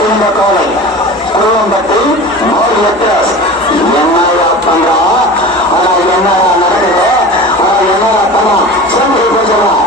குடும்ப கோலை குடும்பத்தில் மோரியத்ரஸ் என்னடா பண்றா? ஆனா என்னடா நடக்குது? ஆனா என்னடா பண்ணலாம் சென்று போயிடலாம்